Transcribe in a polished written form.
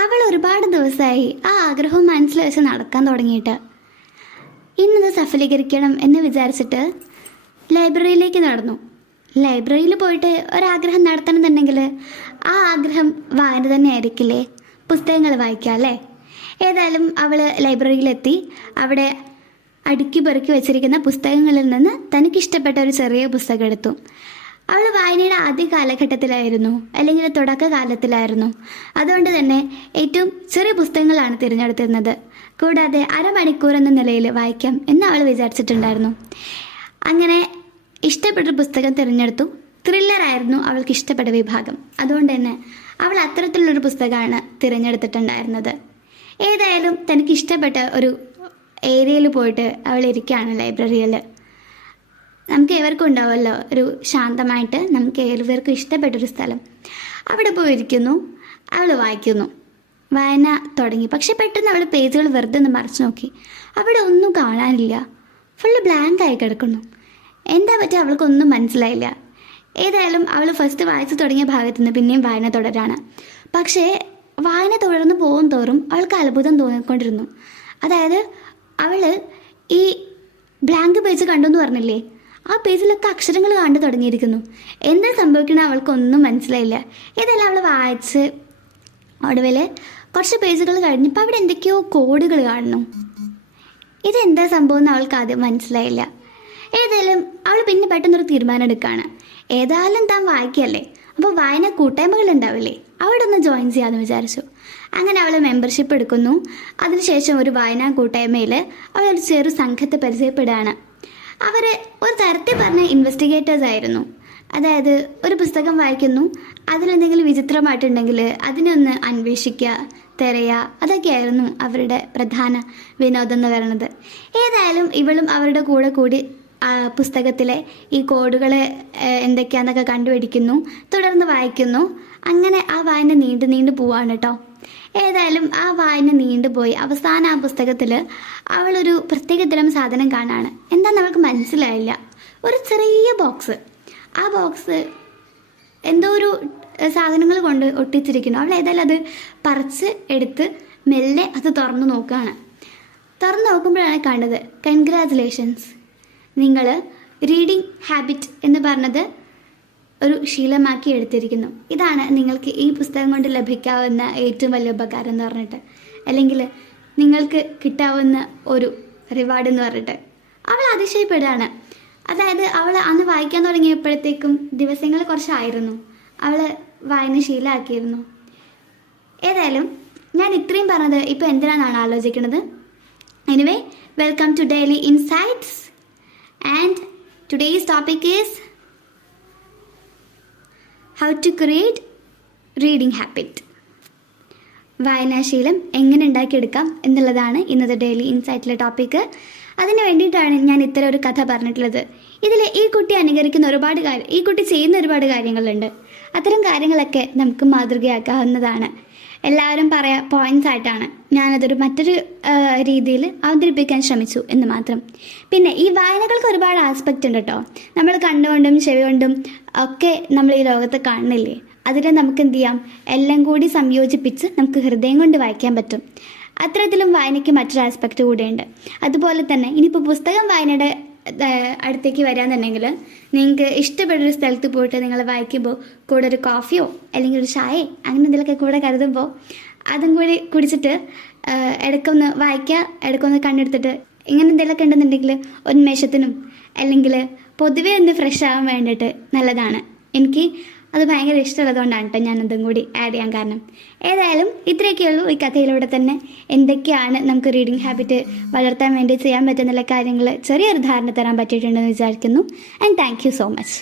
അവൾ ഒരുപാട് ദിവസമായി ആ ആഗ്രഹവും മനസ്സിൽ വെച്ച് നടക്കാൻ തുടങ്ങിയിട്ട്. ഇന്നത് സഫലീകരിക്കണം എന്ന് വിചാരിച്ചിട്ട് ലൈബ്രറിയിലേക്ക് നടന്നു. ലൈബ്രറിയിൽ പോയിട്ട് ഒരാഗ്രഹം നടത്തണമെന്നുണ്ടെങ്കിൽ ആ ആഗ്രഹം വായന തന്നെ ആയിരിക്കില്ലേ, പുസ്തകങ്ങൾ വായിക്കുക അല്ലേ. ഏതായാലും അവൾ ലൈബ്രറിയിലെത്തി. അവിടെ അടുക്കി പെറുക്കി വെച്ചിരിക്കുന്ന പുസ്തകങ്ങളിൽ നിന്ന് തനിക്കിഷ്ടപ്പെട്ട ഒരു ചെറിയ പുസ്തകം എടുത്തു. അവൾ വായനയുടെ ആദ്യ കാലഘട്ടത്തിലായിരുന്നു, അല്ലെങ്കിൽ തുടക്ക കാലത്തിലായിരുന്നു. അതുകൊണ്ട് തന്നെ ഏറ്റവും ചെറിയ പുസ്തകങ്ങളാണ് തിരഞ്ഞെടുത്തിരുന്നത്. കൂടാതെ അരമണിക്കൂർ എന്ന നിലയിൽ വായിക്കാം എന്ന് അവൾ വിചാരിച്ചിട്ടുണ്ടായിരുന്നു. അങ്ങനെ ഇഷ്ടപ്പെട്ട പുസ്തകം തിരഞ്ഞെടുത്തു. ത്രില്ലറായിരുന്നു അവൾക്ക് ഇഷ്ടപ്പെട്ട വിഭാഗം. അതുകൊണ്ട് തന്നെ അവൾ അത്തരത്തിലുള്ളൊരു പുസ്തകമാണ് തിരഞ്ഞെടുത്തിട്ടുണ്ടായിരുന്നത്. ഏതായാലും തനിക്ക് ഇഷ്ടപ്പെട്ട ഒരു ഏരിയയിൽ പോയിട്ട് അവൾ ഇരിക്കുകയാണ് ലൈബ്രറിയിൽ. നമുക്ക് ഏവർക്കും ഉണ്ടാവുമല്ലോ ഒരു ശാന്തമായിട്ട് നമുക്ക് ഏവർക്കും ഇഷ്ടപ്പെട്ടൊരു സ്ഥലം. അവിടെ പോയിരിക്കുന്നു. അവൾ വായിക്കുന്നു. വായന തുടങ്ങി. പക്ഷെ പെട്ടെന്ന് അവൾ പേജുകൾ വെറുതെ ഒന്ന് മറിച്ച് നോക്കി. അവിടെ ഒന്നും കാണാനില്ല. ഫുള്ള് ബ്ലാങ്ക് ആയി കിടക്കുന്നു. എന്താ പറ്റുക അവൾക്കൊന്നും മനസ്സിലായില്ല. ഏതായാലും അവൾ ഫസ്റ്റ് വായിച്ചു തുടങ്ങിയ ഭാഗത്തു നിന്ന് പിന്നെയും വായന തുടരാണ്. പക്ഷേ വായന തുടർന്ന് പോകും തോറും അവൾക്ക് അത്ഭുതം തോന്നിക്കൊണ്ടിരുന്നു. അതായത് അവൾ ഈ ബ്ലാങ്ക് പേജ് കണ്ടു എന്ന് പറഞ്ഞില്ലേ, ആ പേജിലൊക്കെ അക്ഷരങ്ങൾ കണ്ടു തുടങ്ങിയിരിക്കുന്നു. എന്താ സംഭവിക്കണത് അവൾക്കൊന്നും മനസ്സിലായില്ല. ഏതായാലും അവൾ വായിച്ച് ഒടുവിൽ കുറച്ച് പേജുകൾ കഴിഞ്ഞപ്പോൾ അവിടെ എന്തൊക്കെയോ കോഡുകൾ കാണുന്നു. ഇതെന്താ സംഭവം എന്ന് അവൾക്ക് ആദ്യം മനസ്സിലായില്ല. ഏതായാലും അവൾ പിന്നെ പെട്ടെന്നൊരു തീരുമാനം എടുക്കുകയാണ്. ഏതായാലും താൻ വായിക്കല്ലേ, അപ്പോൾ വായന കൂട്ടായ്മകൾ ഉണ്ടാവില്ലേ, അവിടെ ഒന്ന് ജോയിൻ ചെയ്യാമെന്ന് വിചാരിച്ചു. അങ്ങനെ അവൾ മെമ്പർഷിപ്പ് എടുക്കുന്നു. അതിനുശേഷം ഒരു വായനാ കൂട്ടായ്മയിൽ അവൾ ഒരു ചെറു സംഘത്തെ പരിചയപ്പെടുകയാണ്. അവർ ഒരു തരത്തിൽ പറഞ്ഞ ഇൻവെസ്റ്റിഗേറ്റേഴ്സ് ആയിരുന്നു. അതായത് ഒരു പുസ്തകം വായിക്കുന്നു, അതിലെന്തെങ്കിലും വിചിത്രമായിട്ടുണ്ടെങ്കിൽ അതിനെ ഒന്ന് അന്വേഷിക്കുക, തിരയുക, അതൊക്കെയായിരുന്നു അവരുടെ പ്രധാന വിനോദം എന്ന് പറയുന്നത്. ഏതായാലും ഇവളും അവരുടെ കൂടെ കൂടി പുസ്തകത്തിലെ ഈ കോഡുകൾ എന്തൊക്കെയാണെന്നൊക്കെ കണ്ടുപിടിക്കുന്നു, തുടർന്ന് വായിക്കുന്നു. അങ്ങനെ ആ വായന നീണ്ടു പോവാണ് കേട്ടോ. ഏതായാലും ആ വായന നീണ്ടുപോയി. അവസാനം ആ പുസ്തകത്തിൽ അവളൊരു പ്രത്യേകതരം സാധനം കാണാണ്. എന്താണെന്ന് അവൾക്ക് മനസ്സിലായില്ല. ഒരു ചെറിയ ബോക്സ്. ആ ബോക്സ് എന്തോ ഒരു സാധനങ്ങൾ കൊണ്ട് ഒട്ടിച്ചിരിക്കുന്നു. അവൾ ഏതായാലും അത് പറിച്ച് എടുത്ത് മെല്ലെ അത് തുറന്നു നോക്കുകയാണ്. തുറന്നു നോക്കുമ്പോഴാണ് കണ്ടത്, കൺഗ്രാജുലേഷൻസ്, നിങ്ങൾ റീഡിങ് ഹാബിറ്റ് എന്ന് പറഞ്ഞത് ഒരു ശീലമാക്കി എടുത്തിരിക്കുന്നു. ഇതാണ് നിങ്ങൾക്ക് ഈ പുസ്തകം കൊണ്ട് ലഭിക്കാവുന്ന ഏറ്റവും വലിയ ഉപകാരം എന്ന് പറഞ്ഞിട്ട്, അല്ലെങ്കിൽ നിങ്ങൾക്ക് കിട്ടാവുന്ന ഒരു റിവാർഡ് എന്ന് പറഞ്ഞിട്ട് അവൾ അതിശയപ്പെടുകയാണ്. അതായത് അവൾ അന്ന് വായിക്കാൻ തുടങ്ങിയപ്പോഴത്തേക്കും ദിവസങ്ങൾ കുറച്ചായിരുന്നു. അവൾ വായന ശീലമാക്കിയിരുന്നു. ഏതായാലും ഞാൻ ഇത്രയും പറഞ്ഞത് ഇപ്പോൾ എന്തിനാണെന്നാണ് ആലോചിക്കുന്നത്. Anyway, welcome to daily insights and today's topic is how to create reading habit. വായനാശീലം എങ്ങനെ ഉണ്ടാക്കിയെടുക്കാം എന്നുള്ളതാണ് ഇന്നത്തെ ഡെയിലി ഇൻസൈറ്റിലെ ടോപ്പിക്ക്. അതിന് വേണ്ടിയിട്ടാണ് ഞാൻ ഇത്തരം ഒരു കഥ പറഞ്ഞിട്ടുള്ളത്. ഇതിൽ ഈ കുട്ടി അനുകരിക്കുന്ന ഈ കുട്ടി ചെയ്യുന്ന ഒരുപാട് കാര്യങ്ങളുണ്ട്. അത്തരം കാര്യങ്ങളൊക്കെ നമുക്ക് മാതൃകയാക്കാവുന്നതാണ്. എല്ലാവരും പോയിന്റ്സ് ആയിട്ടാണ് ഞാനതൊരു മറ്റൊരു രീതിയിൽ അവതരിപ്പിക്കാൻ ശ്രമിച്ചു എന്ന് മാത്രം. പിന്നെ ഈ വായനകൾക്ക് ഒരുപാട് ആസ്പെക്റ്റ് ഉണ്ട് കേട്ടോ. നമ്മൾ കണ്ടുകൊണ്ടും ചെവി കൊണ്ടും ഒക്കെ നമ്മൾ ഈ ലോകത്ത് കാണുന്നില്ലേ, അതിൽ നമുക്ക് എന്ത് ചെയ്യാം, എല്ലാം കൂടി സംയോജിപ്പിച്ച് നമുക്ക് ഹൃദയം കൊണ്ട് വായിക്കാൻ പറ്റും. അത്തരത്തിലും വായനയ്ക്ക് മറ്റൊരു ആസ്പെക്റ്റ് കൂടെയുണ്ട്. അതുപോലെ തന്നെ ഇനിയിപ്പോൾ പുസ്തകം വായനയുടെ അടുത്തേക്ക് വരാന്നുണ്ടെങ്കിൽ നിങ്ങൾക്ക് ഇഷ്ടപ്പെട്ടൊരു സ്ഥലത്ത് പോയിട്ട് നിങ്ങൾ വായിക്കുമ്പോൾ കൂടെ ഒരു കോഫിയോ അല്ലെങ്കിൽ ഒരു ചായയോ അങ്ങനെ എന്തെങ്കിലുമൊക്കെ കൂടെ കരുതുമ്പോൾ അതും കൂടി കുടിച്ചിട്ട് ഇടയ്ക്കൊന്ന് വായിക്കുക, ഇടയ്ക്കൊന്ന് കണ്ണെടുത്തിട്ട് ഇങ്ങനെ എന്തെങ്കിലുമൊക്കെ ഉണ്ടെന്നുണ്ടെങ്കിൽ ഉന്മേഷത്തിനും അല്ലെങ്കിൽ പൊതുവേ ഒന്ന് ഫ്രഷ് ആവാൻ വേണ്ടിയിട്ട് നല്ലതാണ്. എനിക്ക് അത് ഭയങ്കര ഇഷ്ടമുള്ളതുകൊണ്ടാണ് കേട്ടോ ഞാനതും കൂടി ആഡ് ചെയ്യാൻ കാരണം. ഏതായാലും ഇത്രയൊക്കെയുള്ളൂ ഈ കഥയിലൂടെ തന്നെ എന്തൊക്കെയാണ് നമുക്ക് റീഡിംഗ് ഹാബിറ്റ് വളർത്താൻ വേണ്ടി ചെയ്യാൻ പറ്റുന്ന കാര്യങ്ങൾ ചെറിയൊരു ധാരണ തരാൻ പറ്റിയിട്ടുണ്ടെന്ന് വിചാരിക്കുന്നു. And thank you so much.